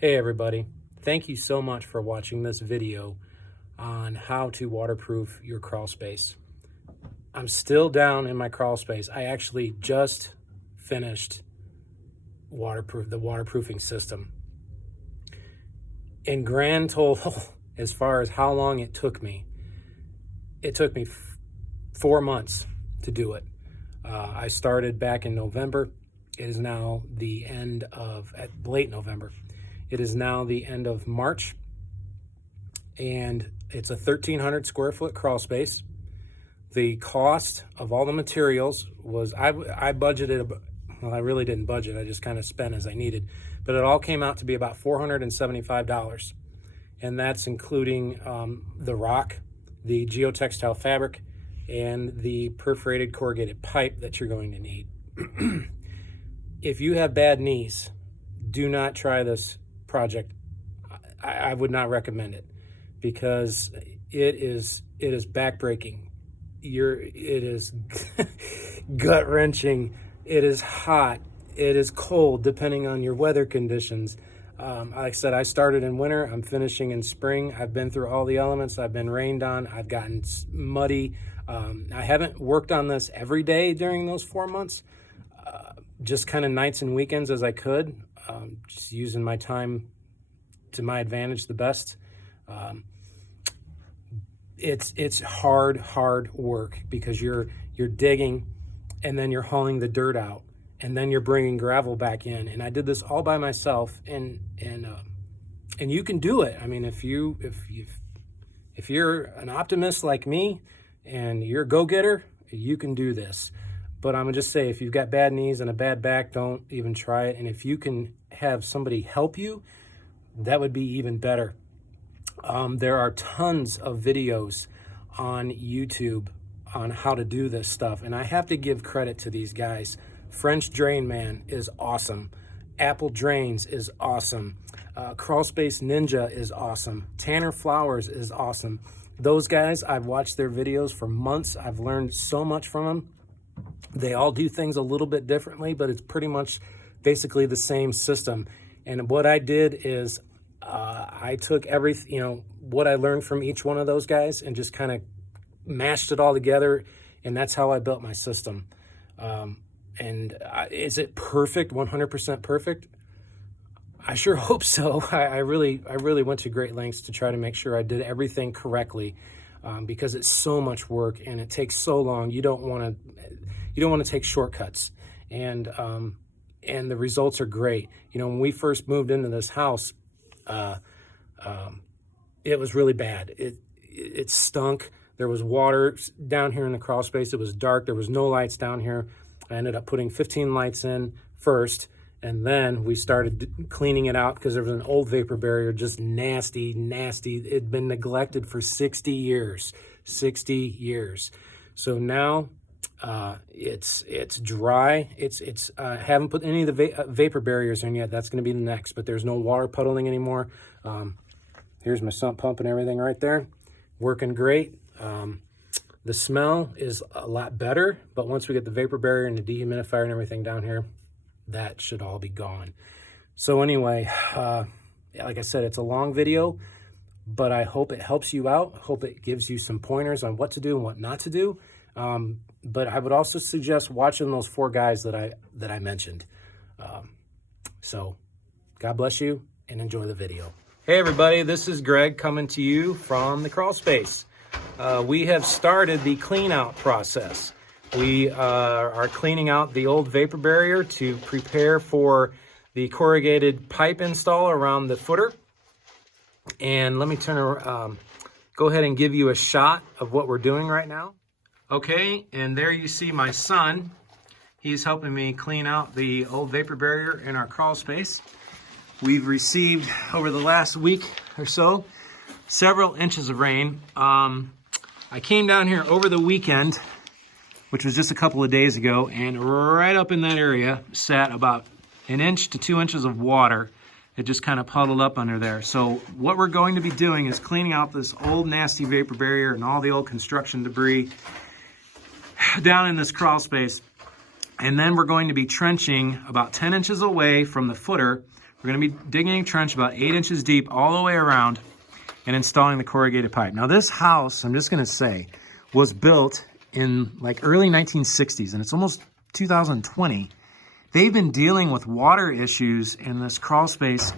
Hey everybody, thank you so much for watching this video on how to waterproof your crawl space. I'm still down in my crawl space. I actually just finished the waterproofing system. In grand total, as far as how long it took me 4 months to do it. I started back in November. It is now the end of, late November. It is now the end of March, and it's a 1,300 square foot crawl space. The cost of all the materials was, I budgeted, well, I really didn't budget, I just kind of spent as I needed, but it all came out to be about $475. And that's including the rock, the geotextile fabric, and the perforated corrugated pipe that you're going to need. If you have bad knees, do not try this project. I would not recommend it because it is backbreaking. It is gut wrenching. It is hot. It is cold depending on your weather conditions. Like I said, I started in winter. I'm finishing in spring. I've been through all the elements. I've been rained on. I've gotten muddy. I haven't worked on this every day during those 4 months. Just kind of nights and weekends as I could. Just using my time to my advantage the best. It's hard work because you're digging, and then you're hauling the dirt out, and then you're bringing gravel back in. And I did this all by myself, and you can do it. I mean, if you're an optimist like me and you're a go-getter, you can do this. But I'm gonna just say, if you've got bad knees and a bad back, don't even try it. And if you can have somebody help you, that would be even better. There are tons of videos on YouTube on how to do this stuff. And I have to give credit to these guys. French Drain Man is awesome. Apple Drains is awesome. Crawl Space Ninja is awesome. Tanner Flowers is awesome. Those guys, I've watched their videos for months. I've learned so much from them. They all do things a little bit differently, but it's pretty much basically the same system. And what I did is I took what I learned from each one of those guys and just kind of mashed it all together, and that's how I built my system. Is it perfect, 100% perfect? I sure hope so. I really went to great lengths to try to make sure I did everything correctly, because it's so much work and it takes so long. You don't want to take shortcuts, and the results are great. When we first moved into this house, it was really bad. It stunk. There was water down here in the crawl space. It was dark. There was no lights down here. I ended up putting 15 lights in first, and then we started cleaning it out because there was an old vapor barrier, just nasty. It'd been neglected for 60 years. So now it's dry. I haven't put any of the vapor barriers in yet. That's going to be the next, but there's no water puddling anymore. Here's my sump pump and everything right there, working great. The smell is a lot better, but once we get the vapor barrier and the dehumidifier and everything down here, that should all be gone. So anyway, like I said, it's a long video, but I hope it helps you out. I hope it gives you some pointers on what to do and what not to do. But I would also suggest watching those 4 guys that I mentioned. So God bless you and enjoy the video. Hey everybody, this is Greg coming to you from the crawl space. We have started the clean out process. We are cleaning out the old vapor barrier to prepare for the corrugated pipe install around the footer. And let me go ahead and give you a shot of what we're doing right now. Okay, and there you see my son. He's helping me clean out the old vapor barrier in our crawl space. We've received, over the last week or so, several inches of rain. I came down here over the weekend, which was just a couple of days ago, and right up in that area sat about 1 inch to 2 inches of water. It just kind of puddled up under there. So what we're going to be doing is cleaning out this old nasty vapor barrier and all the old construction debris down in this crawl space. And then we're going to be trenching about 10 inches away from the footer. We're going to be digging a trench about 8 inches deep all the way around and installing the corrugated pipe. Now this house, I'm just going to say, was built in like early 1960s, and it's almost 2020. They've been dealing with water issues in this crawl space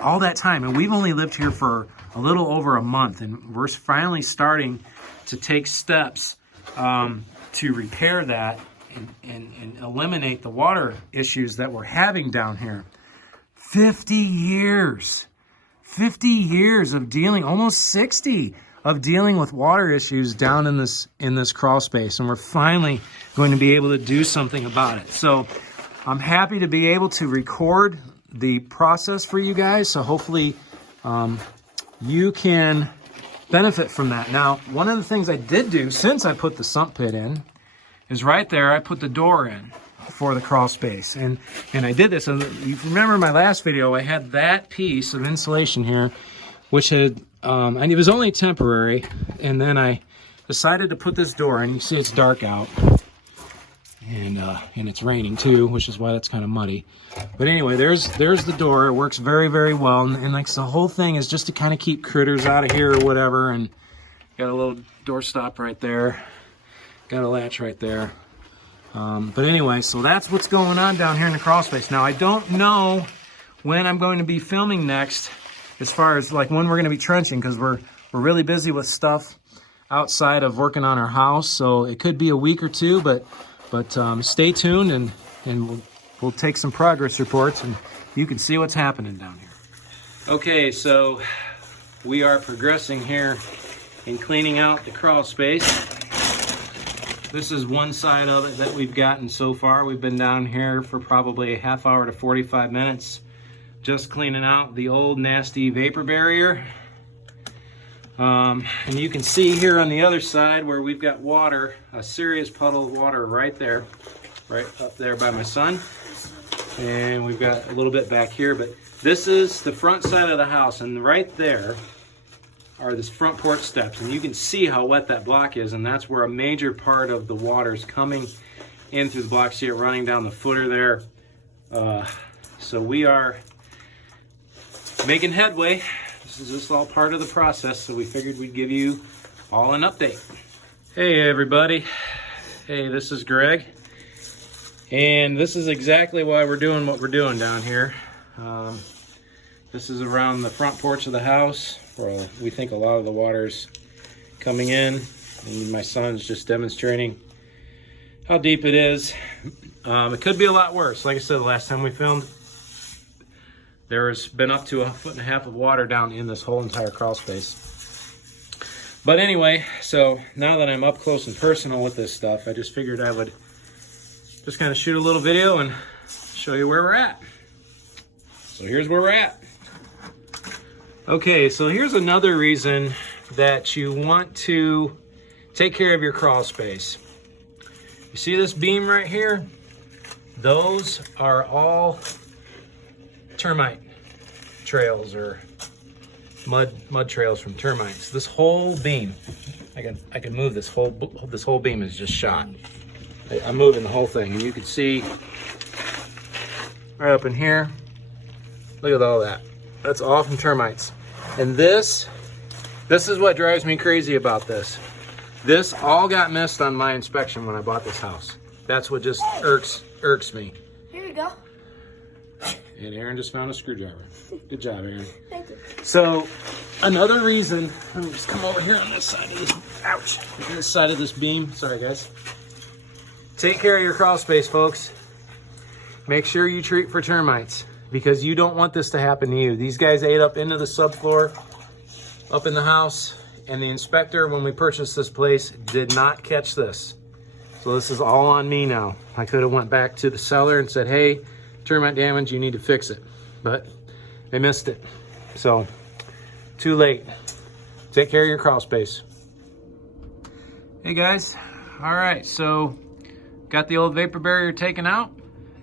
all that time, and we've only lived here for a little over a month, and we're finally starting to take steps to repair that and eliminate the water issues that we're having down here. 50 years of dealing, almost 60 of dealing with water issues down in this crawl space, and we're finally going to be able to do something about it. So I'm happy to be able to record the process for you guys, so hopefully you can benefit from that. Now, one of the things I did do since I put the sump pit in is right there I put the door in for the crawl space, and I did this, and you remember in my last video I had that piece of insulation here which had and it was only temporary, and then I decided to put this door in. You see it's dark out, and it's raining too, which is why that's kind of muddy. But anyway, there's the door. It works very, very well, and like the whole thing is just to kind of keep critters out of here or whatever. And got a little door stop right there, got a latch right there. But anyway, so that's what's going on down here in the crawl space. Now I don't know when I'm going to be filming next, as far as like when we're going to be trenching, because we're really busy with stuff outside of working on our house. So it could be a week or two, but stay tuned, and we'll take some progress reports, and you can see what's happening down here. Okay, so we are progressing here in cleaning out the crawl space. This is one side of it that we've gotten so far. We've been down here for probably a half hour to 45 minutes just cleaning out the old nasty vapor barrier. And you can see here on the other side where we've got water, a serious puddle of water right there, right up there by my son. And we've got a little bit back here, but this is the front side of the house, and right there are this front porch steps, and you can see how wet that block is, and that's where a major part of the water is coming in through the block. See it running down the footer there. So we are making headway. This is just all part of the process, so we figured we'd give you all an update. Hey everybody, hey, this is Greg, and this is exactly why we're doing what we're doing down here. This is around the front porch of the house where we think a lot of the water's coming in, and my son's just demonstrating how deep it is. It could be a lot worse. Like I said, the last time we filmed, there's been up to 1.5 feet of water down in this whole entire crawl space. But anyway, so now that I'm up close and personal with this stuff, I just figured I would just kind of shoot a little video and show you where we're at. So here's where we're at. Okay, so here's another reason that you want to take care of your crawl space. You see this beam right here? Those are all termite trails, or mud trails from termites. This whole beam, I can move this whole beam is just shot. I'm moving the whole thing, and you can see right up in here. Look at all that. That's all from termites. And this is what drives me crazy about this. This all got missed on my inspection when I bought this house. That's what just irks me. Here you go. And Aaron just found a screwdriver. Good job, Aaron. Thank you. So another reason, let me just come over here on this side of this, ouch, on this side of this beam. Sorry guys. Take care of your crawl space, folks. Make sure you treat for termites, because you don't want this to happen to you. These guys ate up into the subfloor, up in the house, and the inspector, when we purchased this place, did not catch this. So this is all on me now. I could have went back to the seller and said, hey, termite damage, you need to fix it. But they missed it. So, too late. Take care of your crawl space. Hey guys, all right, so got the old vapor barrier taken out,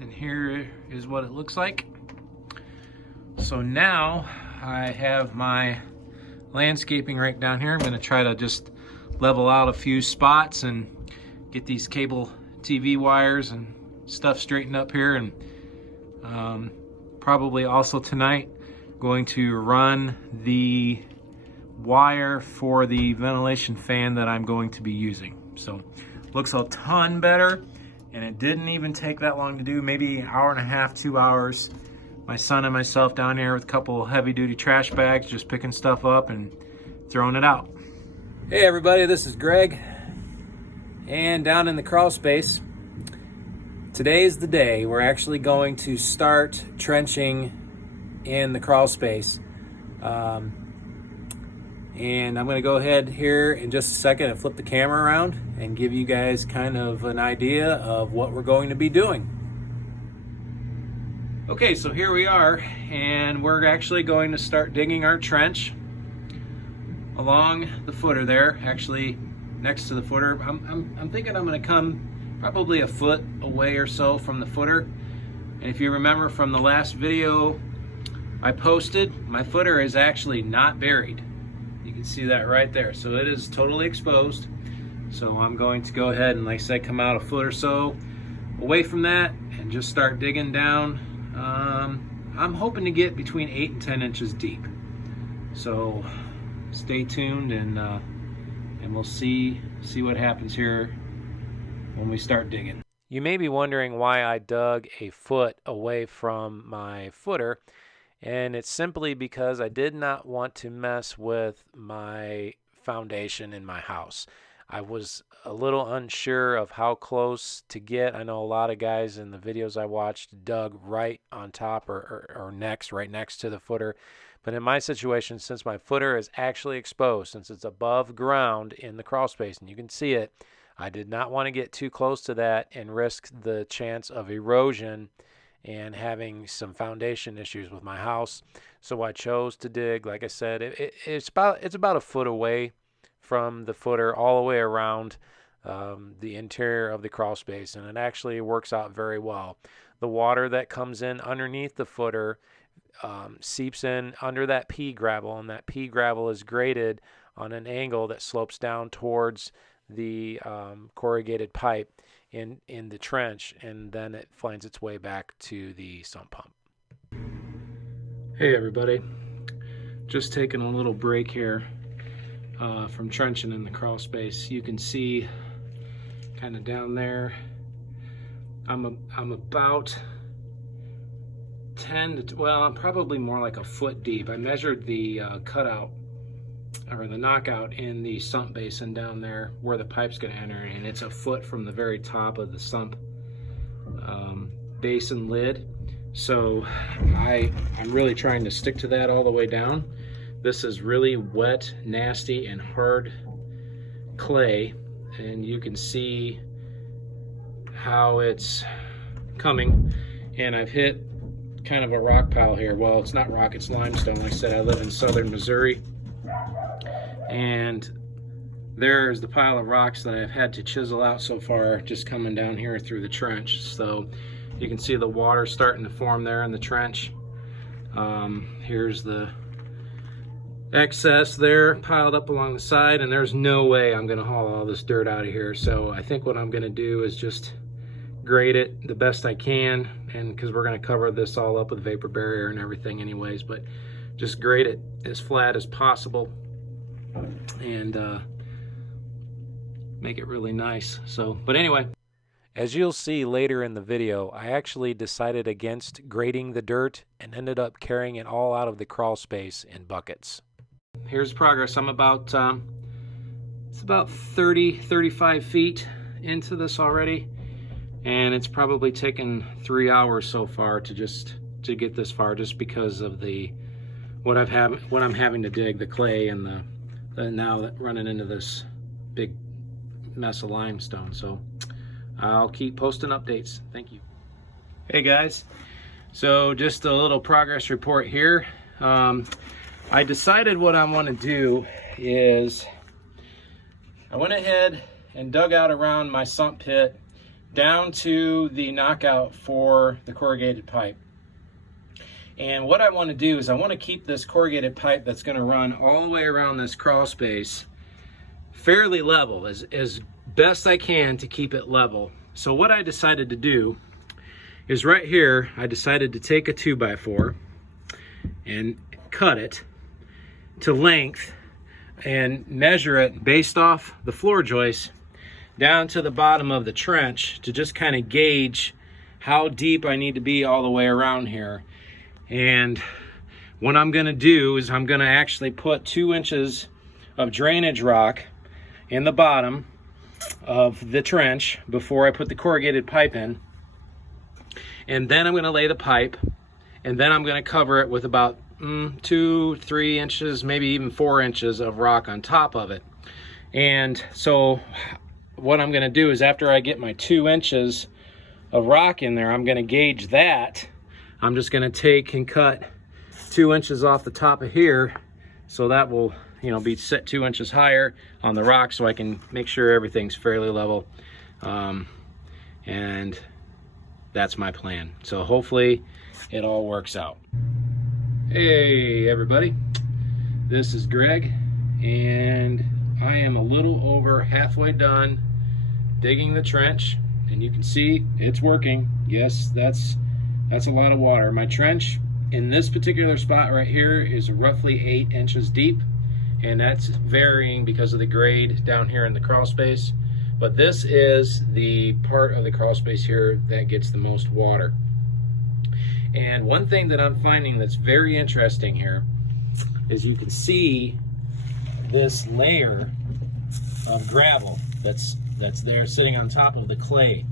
and here is what it looks like. So now I have my landscaping right down here. I'm gonna try to just level out a few spots and get these cable TV wires and stuff straightened up here, and probably also tonight going to run the wire for the ventilation fan that I'm going to be using. So looks a ton better, and it didn't even take that long to do, maybe an hour and a half, 2 hours. My son and myself down here with a couple heavy-duty trash bags, just picking stuff up and throwing it out. Hey everybody, this is Greg, and down in the crawl space, today's the day we're actually going to start trenching in the crawl space. And I'm going to go ahead here in just a second and flip the camera around and give you guys kind of an idea of what we're going to be doing. Okay, so here we are, and we're actually going to start digging our trench along the footer there, actually next to the footer. I'm thinking I'm going to come probably a foot away or so from the footer. And if you remember from the last video I posted, my footer is actually not buried. You can see that right there. So it is totally exposed. So I'm going to go ahead and, like I said, come out a foot or so away from that and just start digging down. I'm hoping to get between 8 and 10 inches deep. So stay tuned, and we'll see what happens here when we start digging. You may be wondering why I dug a foot away from my footer. And it's simply because I did not want to mess with my foundation in my house. I was a little unsure of how close to get. I know a lot of guys in the videos I watched dug right on top or right next to the footer. But in my situation, since my footer is actually exposed, since it's above ground in the crawl space, and you can see it, I did not want to get too close to that and risk the chance of erosion and having some foundation issues with my house. So I chose to dig, like I said, it's about a foot away from the footer all the way around the interior of the crawl space, and it actually works out very well. The water that comes in underneath the footer seeps in under that pea gravel, and that pea gravel is graded on an angle that slopes down towards the corrugated pipe in the trench, and then it finds its way back to the sump pump. Hey everybody, just taking a little break here from trenching in the crawl space. You can see kind of down there, I'm about 10 to, well, I'm probably more like a foot deep. I measured the cutout or the knockout in the sump basin down there where the pipe's going to enter, and it's a foot from the very top of the sump basin lid. So I'm really trying to stick to that all the way down. This is really wet, nasty, and hard clay, and you can see how it's coming. And I've hit kind of a rock pile here. Well, it's not rock, it's limestone. Like I said, I live in southern Missouri, and there's the pile of rocks that I've had to chisel out so far, just coming down here through the trench. So you can see the water starting to form there in the trench. Here's the excess there piled up along the side, and there's no way I'm going to haul all this dirt out of here. So I think what I'm going to do is just grade it the best I can, and because we're going to cover this all up with vapor barrier and everything anyways, but just grade it as flat as possible and make it really nice. So, but anyway, as you'll see later in the video, I actually decided against grading the dirt and ended up carrying it all out of the crawl space in buckets. Here's progress. I'm about it's about 35 feet into this already, and it's probably taken 3 hours so far to get this far, just because of what I'm having to dig, the clay and the now running into this big mess of limestone. So I'll keep posting updates. Thank you. Hey guys, so just a little progress report here. I decided what I want to do is I went ahead and dug out around my sump pit down to the knockout for the corrugated pipe. And what I want to do is I want to keep this corrugated pipe that's going to run all the way around this crawl space fairly level, as best I can to keep it level. So what I decided to do is right here. I decided to take a 2x4 and cut it to length and measure it based off the floor joist down to the bottom of the trench to just kind of gauge how deep I need to be all the way around here. And what I'm gonna do is I'm gonna actually put 2 inches of drainage rock in the bottom of the trench before I put the corrugated pipe in. And then I'm gonna lay the pipe, and then I'm gonna cover it with about 2-3 inches, maybe even 4 inches of rock on top of it. And so what I'm gonna do is after I get my 2 inches of rock in there, I'm gonna gauge that. I'm just gonna take and cut 2 inches off the top of here, so that will, you know, be set 2 inches higher on the rock, so I can make sure everything's fairly level. And that's my plan. So hopefully it all works out. Hey everybody, this is Greg, and I am a little over halfway done digging the trench, and you can see it's working. Yes, that's a lot of water. My trench in this particular spot right here is roughly 8 inches deep, and that's varying because of the grade down here in the crawl space. But this is the part of the crawl space here that gets the most water. And one thing that I'm finding that's very interesting here is you can see this layer of gravel that's there sitting on top of the clay.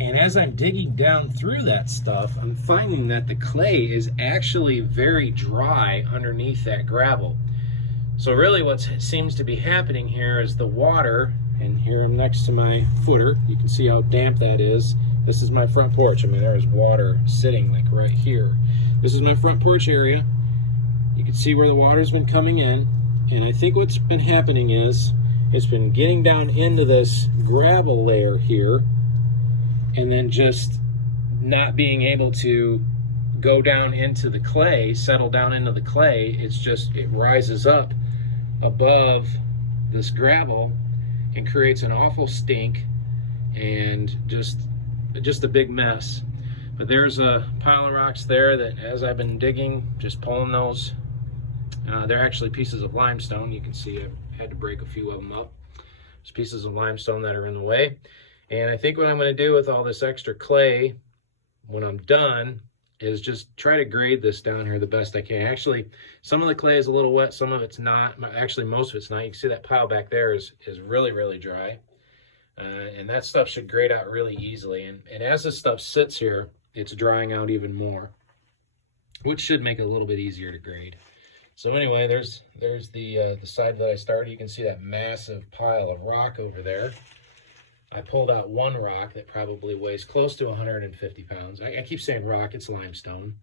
And as I'm digging down through that stuff, I'm finding that the clay is actually very dry underneath that gravel. So really what seems to be happening here is the water, and here I'm next to my footer, you can see how damp that is. This is my front porch. I mean, there's water sitting like right here. This is my front porch area. You can see where the water's been coming in. And I think what's been happening is it's been getting down into this gravel layer here, and then just not being able to go down into the clay, settle down into the clay. It's just, it rises up above this gravel and creates an awful stink and just a big mess. But there's a pile of rocks there that as I've been digging, just pulling those, they're actually pieces of limestone. You can see I've had to break a few of them up. There's pieces of limestone that are in the way. And I think what I'm going to do with all this extra clay when I'm done is just try to grade this down here the best I can. Actually, some of the clay is a little wet, some of it's not. Actually, most of it's not. You can see that pile back there is really, really dry. And that stuff should grade out really easily. And as this stuff sits here, it's drying out even more, which should make it a little bit easier to grade. So anyway, there's the side that I started. You can see that massive pile of rock over there. I pulled out one rock that probably weighs close to 150 pounds. I keep saying rock, it's limestone.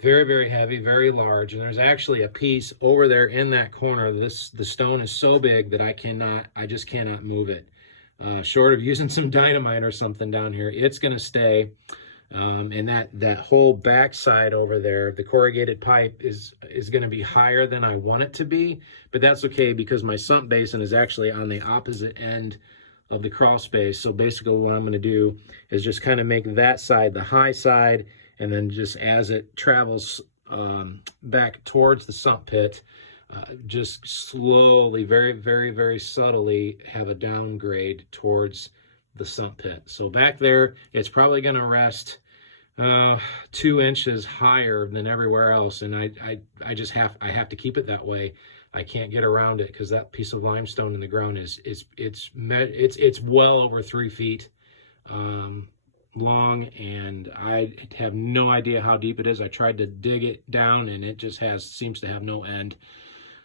Very, very heavy, very large. And there's actually a piece over there in that corner. The stone is so big that I just cannot move it. Short of using some dynamite or something down here, it's gonna stay. And that whole backside over there, the corrugated pipe is gonna be higher than I want it to be, but that's okay because my sump basin is actually on the opposite end of the crawl space. So basically what I'm gonna do is just kind of make that side the high side, and then just as it travels back towards the sump pit, just slowly, very, very, very subtly have a downgrade towards the sump pit. So back there, it's probably going to rest 2 inches higher than everywhere else, and I have to keep it that way. I can't get around it because that piece of limestone in the ground it's well over 3 feet long, and I have no idea how deep it is. I tried to dig it down, and it just seems to have no end.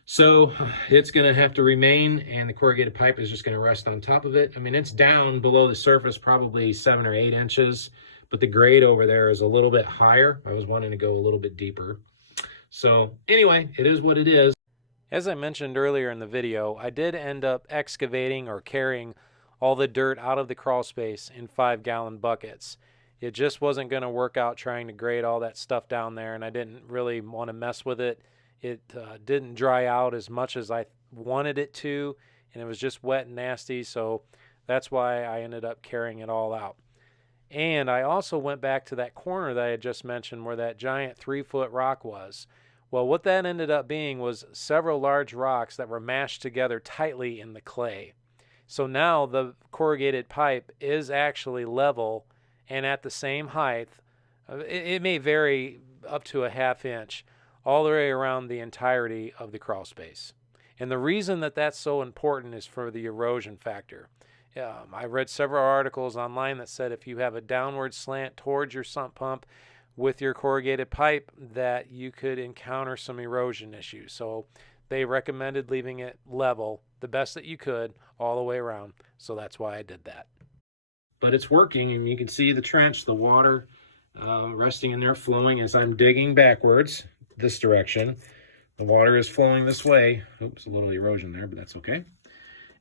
So it's going to have to remain, and the corrugated pipe is just going to rest on top of it. I mean, it's down below the surface probably 7 or 8 inches, but the grade over there is a little bit higher. I was wanting to go a little bit deeper. So anyway, it is what it is. As I mentioned earlier in the video, I did end up excavating or carrying all the dirt out of the crawl space in 5-gallon buckets. It just wasn't going to work out trying to grade all that stuff down there, and I didn't really want to mess with it. It didn't dry out as much as I wanted it to, and it was just wet and nasty, so that's why I ended up carrying it all out. And I also went back to that corner that I had just mentioned where that giant 3-foot rock was. Well, what that ended up being was several large rocks that were mashed together tightly in the clay. So now the corrugated pipe is actually level and at the same height. It may vary up to a ½ inch all the way around the entirety of the crawl space. And the reason that that's so important is for the erosion factor. I read several articles online that said if you have a downward slant towards your sump pump with your corrugated pipe, that you could encounter some erosion issues. So they recommended leaving it level the best that you could all the way around. So that's why I did that. But it's working, and you can see the trench, the water resting in there, flowing as I'm digging backwards this direction. The water is flowing this way. Oops, a little erosion there, but that's okay.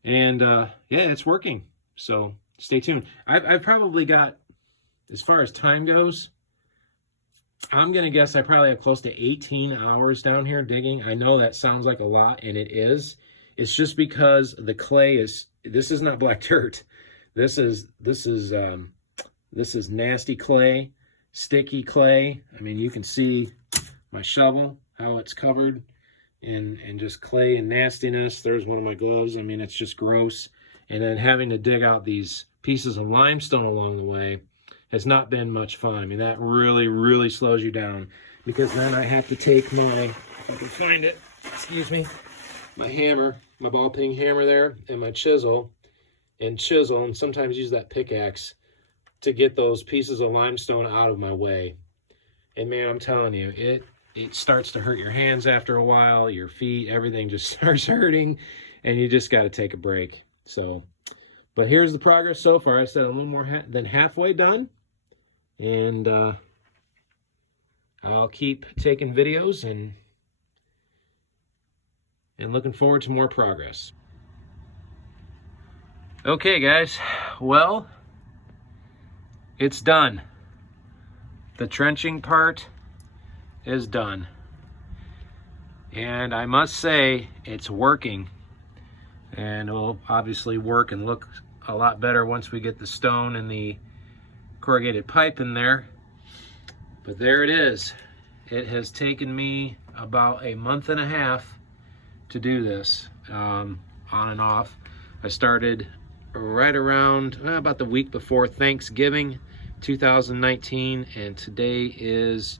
And yeah, it's working. So stay tuned. I've probably got, as far as time goes, I'm going to guess I probably have close to 18 hours down here digging. I know that sounds like a lot, and it is. It's just because the clay is, this is not black dirt. This is nasty clay, sticky clay. I mean, you can see my shovel, how it's covered and just clay and nastiness. There's one of my gloves. I mean, it's just gross. And then having to dig out these pieces of limestone along the way has not been much fun. I mean, that really, really slows you down, because then I have to take my, if I can find it, excuse me, my hammer, my ball peen hammer there, and my chisel, and sometimes use that pickaxe to get those pieces of limestone out of my way. And man, I'm telling you, it starts to hurt your hands after a while, your feet, everything just starts hurting, and you just got to take a break. So, but here's the progress so far. I said a little more than halfway done, and I'll keep taking videos and looking forward to more progress. Okay, guys, well, it's done. The trenching part is done, and I must say it's working, and it'll obviously work and look a lot better once we get the stone and the corrugated pipe in there. But there it is. It has taken me about a month and a half to do this, on and off. I started right around about the week before Thanksgiving 2019, and today is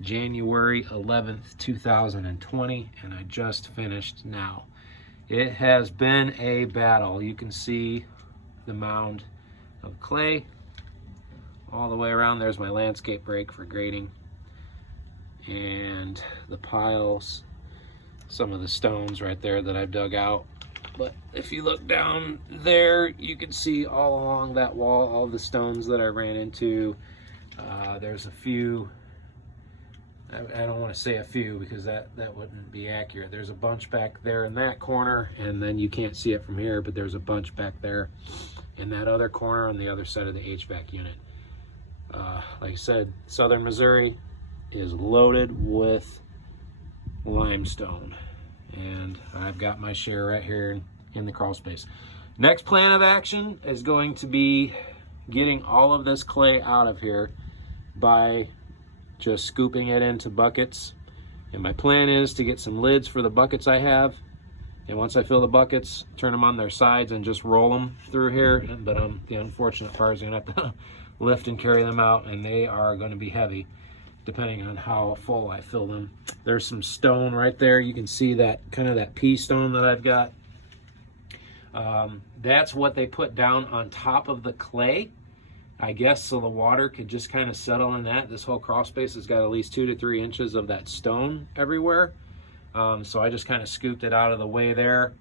January 11th, 2020, and I just finished now. It has been a battle. You can see the mound of clay all the way around. There's my landscape rake for grading, and the piles, some of the stones right there that I've dug out. But if you look down there, you can see all along that wall, all the stones that I ran into. There's a few, I don't want to say a few because that wouldn't be accurate. There's a bunch back there in that corner, and then you can't see it from here, but there's a bunch back there in that other corner on the other side of the HVAC unit. Like I said, southern Missouri is loaded with limestone, and I've got my share right here in the crawl space. Next plan of action is going to be getting all of this clay out of here by just scooping it into buckets. And my plan is to get some lids for the buckets I have, and once I fill the buckets, turn them on their sides and just roll them through here. But the unfortunate part is I'm gonna have to lift and carry them out, and they are going to be heavy depending on how full I fill them. There's some stone right there. You can see that kind of that pea stone that I've got. That's what they put down on top of the clay, I guess, so the water could just kind of settle in that. This whole crawl space has got at least 2 to 3 inches of that stone everywhere. So I just kind of scooped it out of the way there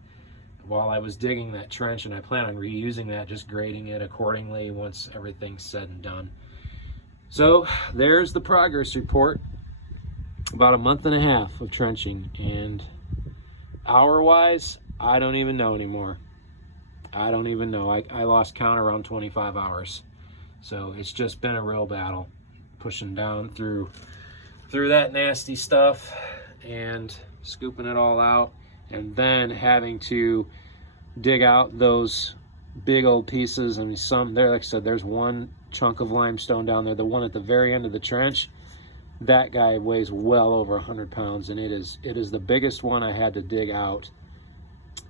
while I was digging that trench, and I plan on reusing that, just grading it accordingly once everything's said and done. So there's the progress report. About a month and a half of trenching, and hour-wise, I don't even know anymore. I don't even know. I lost count around 25 hours. So it's just been a real battle, pushing down through that nasty stuff and scooping it all out, and then having to dig out those big old pieces. I mean, some there, like I said, there's one chunk of limestone down there, the one at the very end of the trench, that guy weighs well over 100 pounds, and it is the biggest one I had to dig out,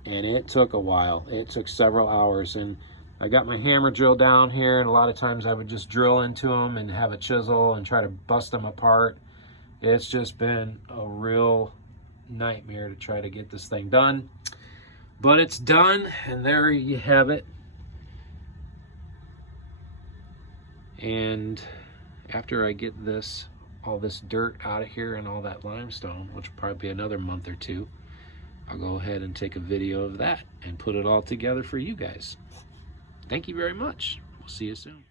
and it took a while. It took several hours, and I got my hammer drill down here, and a lot of times I would just drill into them and have a chisel and try to bust them apart. It's just been a real nightmare to try to get this thing done, but it's done, and there you have it. And after I get all this dirt out of here and all that limestone, which will probably be another month or two, I'll go ahead and take a video of that and put it all together for you guys. Thank you very much. We'll see you soon.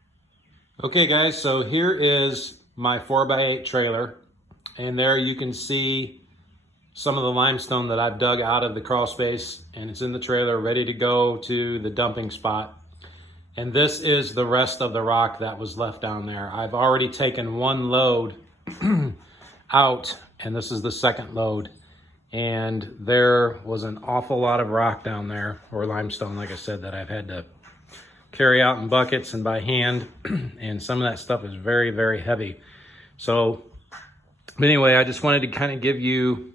Okay guys, so here is my 4x8 trailer, and there you can see some of the limestone that I've dug out of the crawl space, and it's in the trailer ready to go to the dumping spot. And this is the rest of the rock that was left down there. I've already taken one load out, and this is the second load. And there was an awful lot of rock down there, or limestone, like I said, that I've had to carry out in buckets and by hand. And some of that stuff is very, very heavy. So anyway, I just wanted to kind of give you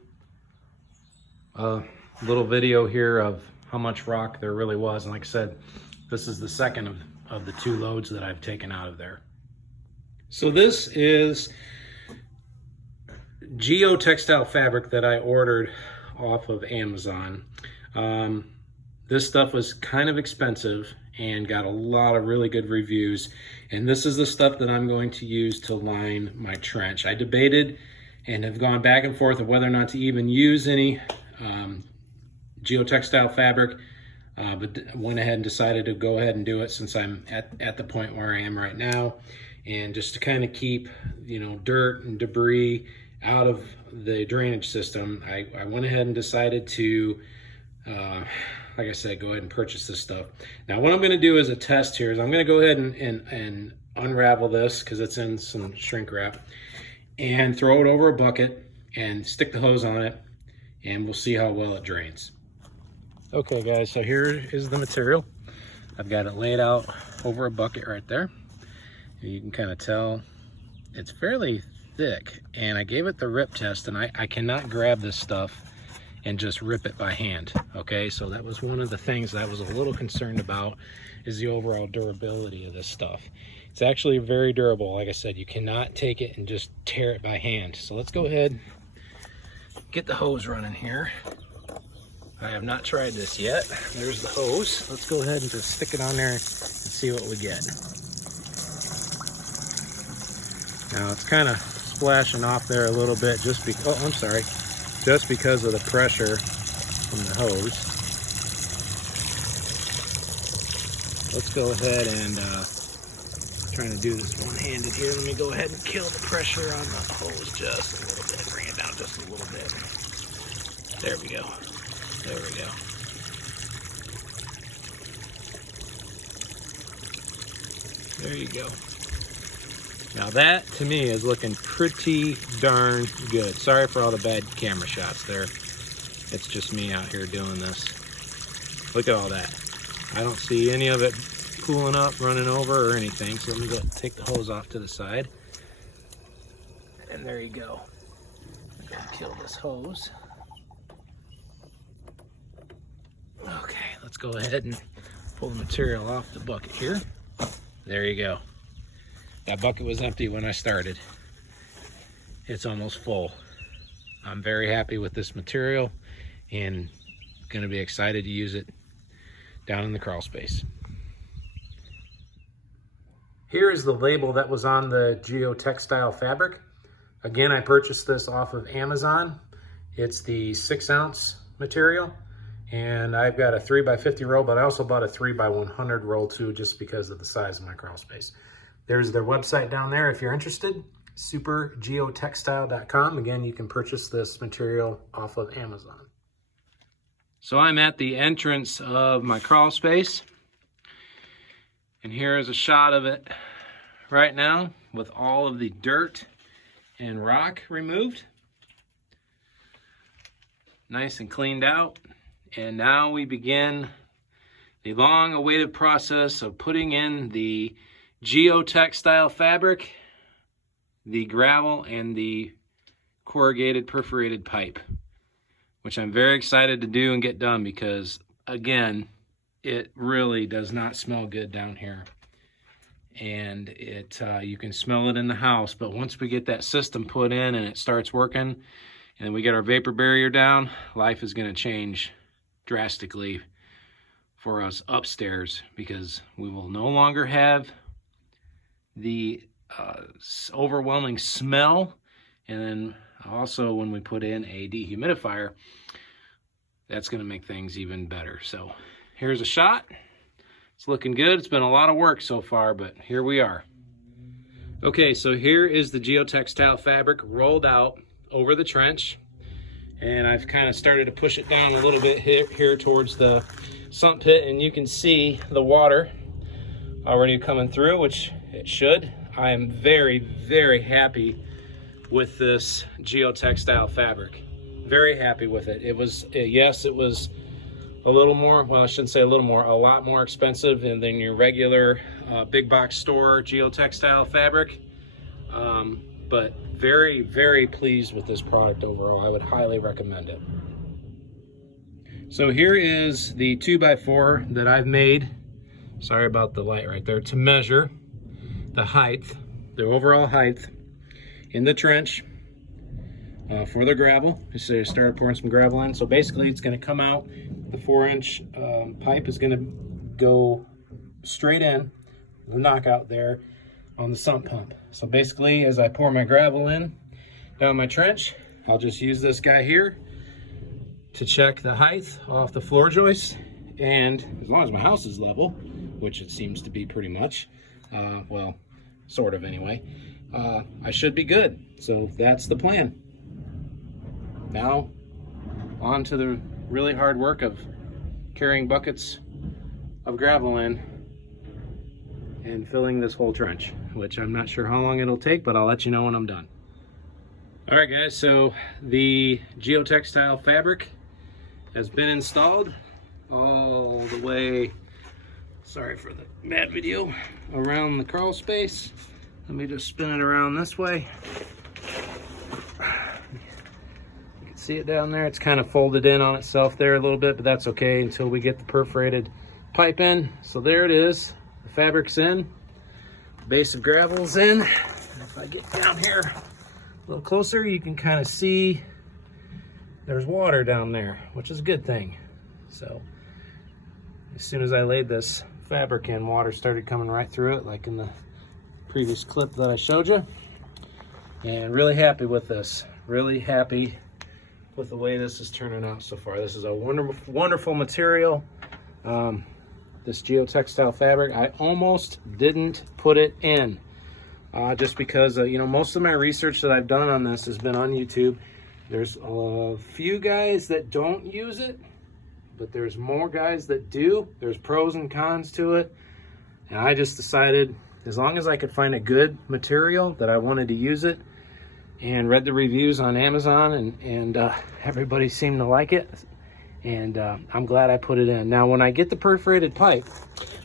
a little video here of how much rock there really was. And like I said, this is the second of the two loads that I've taken out of there. So this is geotextile fabric that I ordered off of Amazon. This stuff was kind of expensive and got a lot of really good reviews. And this is the stuff that I'm going to use to line my trench. I debated and have gone back and forth of whether or not to even use any geotextile fabric. But went ahead and decided to go ahead and do it since I'm at the point where I am right now, and just to kind of keep, you know, dirt and debris out of the drainage system, I went ahead and decided to, like I said, go ahead and purchase this stuff. Now what I'm going to do as a test here is I'm going to go ahead and unravel this, because it's in some shrink wrap, and throw it over a bucket and stick the hose on it, and we'll see how well it drains. Okay guys, so here is the material. I've got it laid out over a bucket right there. And you can kind of tell it's fairly thick, and I gave it the rip test, and I cannot grab this stuff and just rip it by hand. Okay, so that was one of the things that I was a little concerned about, is the overall durability of this stuff. It's actually very durable. Like I said, you cannot take it and just tear it by hand. So let's go ahead, get the hose running here. I have not tried this yet. There's the hose. Let's go ahead and just stick it on there and see what we get. Now it's kind of splashing off there a little bit just because, oh, I'm sorry, just because of the pressure from the hose. Let's go ahead and trying to do this one-handed here. Let me go ahead and kill the pressure on the hose just a little bit. Bring it down just a little bit. There we go. There we go. There you go. Now that, to me, is looking pretty darn good. Sorry for all the bad camera shots there. It's just me out here doing this. Look at all that. I don't see any of it pooling up, running over, or anything. So let me go take the hose off to the side. And there you go. I'm gonna kill this hose. Okay, let's go ahead and pull the material off the bucket here. There you go. That bucket was empty when I started. It's almost full. I'm very happy with this material and gonna be excited to use it down in the crawl space. Here is the label that was on the geotextile fabric. Again, I purchased this off of Amazon. It's the 6-ounce material. And I've got a 3x50 roll, but I also bought a 3x100 roll too, just because of the size of my crawl space. There's their website down there if you're interested, supergeotextile.com. Again, you can purchase this material off of Amazon. So I'm at the entrance of my crawl space, and here is a shot of it right now with all of the dirt and rock removed. Nice and cleaned out. And now we begin the long-awaited process of putting in the geotextile fabric, the gravel, and the corrugated perforated pipe, which I'm very excited to do and get done because, again, it really does not smell good down here. And it you can smell it in the house, but once we get that system put in and it starts working and we get our vapor barrier down, life is going to change drastically for us upstairs, because we will no longer have the overwhelming smell. And then also when we put in a dehumidifier, that's going to make things even better. So here's a shot. It's looking good. It's been a lot of work so far, but here we are. Okay, so here is the geotextile fabric rolled out over the trench, and I've kind of started to push it down a little bit here towards the sump pit, and you can see the water already coming through, which it should. I am very, very happy with this geotextile fabric. Very happy with it. It was, yes, it was a little more, well, I shouldn't say a little more, a lot more expensive than your regular big box store geotextile fabric. But very, very pleased with this product overall. I would highly recommend it. So here is the 2x4 that I've made. Sorry about the light right there. To measure the height, the overall height in the trench for the gravel. Just so I started pouring some gravel in. So basically it's going to come out. The 4-inch pipe is going to go straight in the knockout there on the sump pump. So basically, as I pour my gravel in down my trench, I'll just use this guy here to check the height off the floor joist. And as long as my house is level, which it seems to be pretty much, well, sort of anyway, I should be good. So that's the plan. Now on to the really hard work of carrying buckets of gravel in and filling this whole trench, which I'm not sure how long it'll take, but I'll let you know when I'm done. All right, guys, so the geotextile fabric has been installed all the way, sorry for the bad video, around the crawl space. Let me just spin it around this way. See it down there? It's kind of folded in on itself there a little bit, but that's okay until we get the perforated pipe in. So there it is. The fabric's in. The base of gravel's in. If I get down here a little closer, you can kind of see there's water down there, which is a good thing. So as soon as I laid this fabric in, water started coming right through it, like in the previous clip that I showed you. And really happy with this. Really happy with the way this is turning out so far. This is a wonderful, wonderful material. This geotextile fabric, I almost didn't put it in just because, you know, most of my research that I've done on this has been on YouTube. There's a few guys that don't use it, but there's more guys that do. There's pros and cons to it. And I just decided, as long as I could find a good material, that I wanted to use it. And read the reviews on Amazon, and everybody seemed to like it, and I'm glad I put it in. Now when I get the perforated pipe,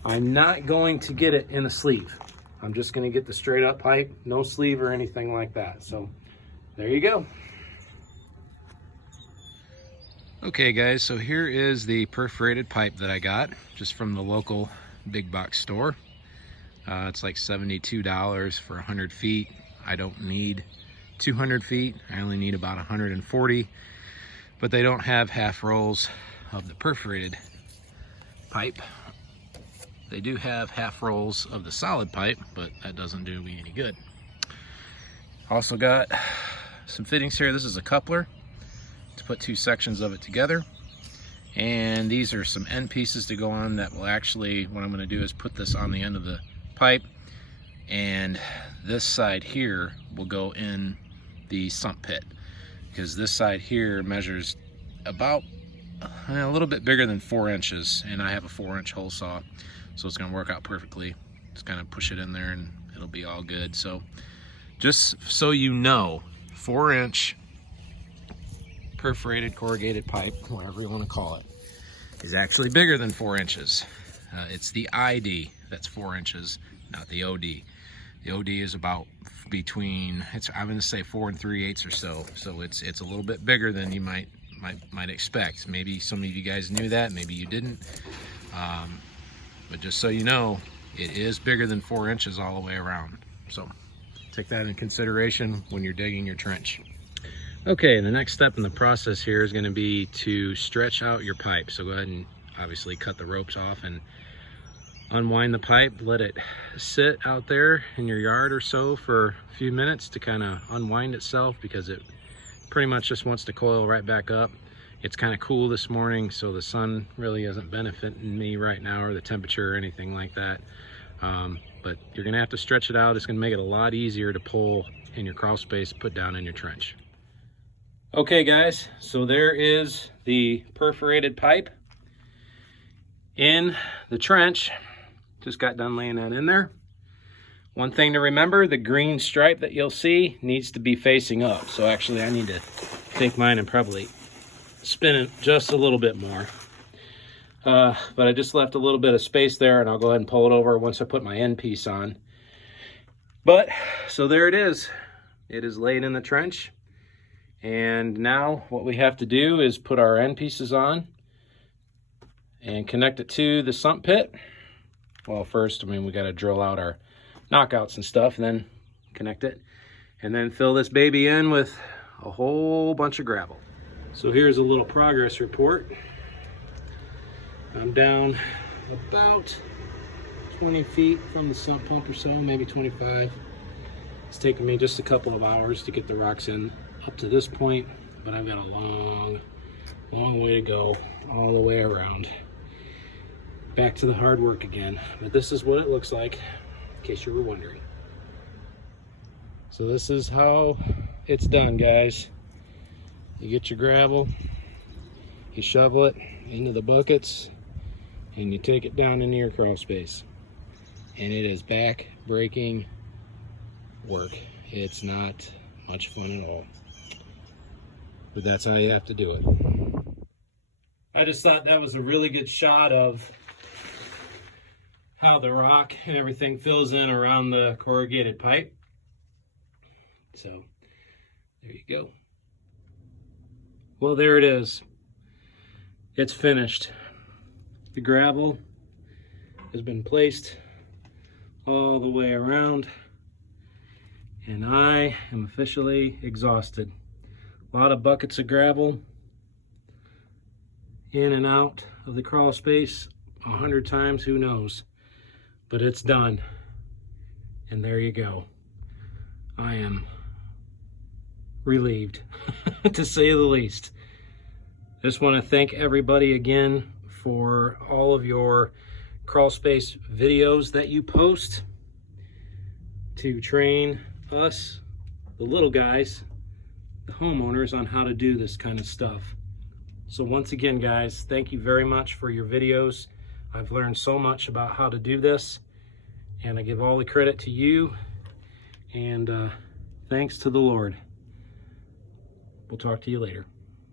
I'm not going to get it in a sleeve. I'm just going to get the straight up pipe, no sleeve or anything like that. So there you go. Okay guys, so here is the perforated pipe that I got just from the local big box store. It's like $72 for 100 feet. I don't need 200 feet. I only need about 140, but they don't have half rolls of the perforated pipe. They do have half rolls of the solid pipe, but that doesn't do me any good. Also got some fittings here. This is a coupler to put two sections of it together, and these are some end pieces to go on that will actually, what I'm going to do is put this on the end of the pipe, and this side here will go in the sump pit, because this side here measures about a little bit bigger than 4 inches, and I have a 4-inch hole saw, so it's going to work out perfectly. Just kind of push it in there and it'll be all good. So just so you know, 4-inch perforated corrugated pipe, whatever you want to call it, is actually bigger than 4 inches. It's the ID that's 4 inches, not the OD. The OD is about between, I'm going to say 4 3/8 or so. So it's a little bit bigger than you might expect. Maybe some of you guys knew that, maybe you didn't. But just so you know, it is bigger than 4 inches all the way around. So take that in consideration when you're digging your trench. Okay, the next step in the process here is going to be to stretch out your pipe. So go ahead and obviously cut the ropes off and unwind the pipe. Let it sit out there in your yard or so for a few minutes to kind of unwind itself, because it pretty much just wants to coil right back up. It's kind of cool this morning, so the sun really isn't benefiting me right now, or the temperature or anything like that. But you're going to have to stretch it out. It's going to make it a lot easier to pull in your crawl space, put down in your trench. Okay guys, so there is the perforated pipe in the trench. Just got done laying that in there. One thing to remember, the green stripe that you'll see needs to be facing up. So actually I need to take mine and probably spin it just a little bit more. But I just left a little bit of space there, and I'll go ahead and pull it over once I put my end piece on. But, so there it is. It is laid in the trench. And now what we have to do is put our end pieces on and connect it to the sump pit. Well, first, we got to drill out our knockouts and stuff, and then connect it. And then fill this baby in with a whole bunch of gravel. So here's a little progress report. I'm down about 20 feet from the sump pump or so, maybe 25. It's taken me just a couple of hours to get the rocks in up to this point, but I've got a long way to go all the way around. Back to the hard work again. But this is what it looks like, in case you were wondering. So this is how it's done, guys. You get your gravel, you shovel it into the buckets, and you take it down into your crawl space. And it is back-breaking work. It's not much fun at all. But that's how you have to do it. I just thought that was a really good shot of how the rock and everything fills in around the corrugated pipe. So, there you go. Well, there it is. It's finished. The gravel has been placed all the way around, and I am officially exhausted. A lot of buckets of gravel in and out of the crawl space 100 times, who knows, but it's done. And there you go. I am relieved to say the least. Just want to thank everybody again for all of your crawl space videos that you post to train us, the little guys, the homeowners, on how to do this kind of stuff. So once again, guys, thank you very much for your videos. I've learned so much about how to do this, and I give all the credit to you, and thanks to the Lord. We'll talk to you later.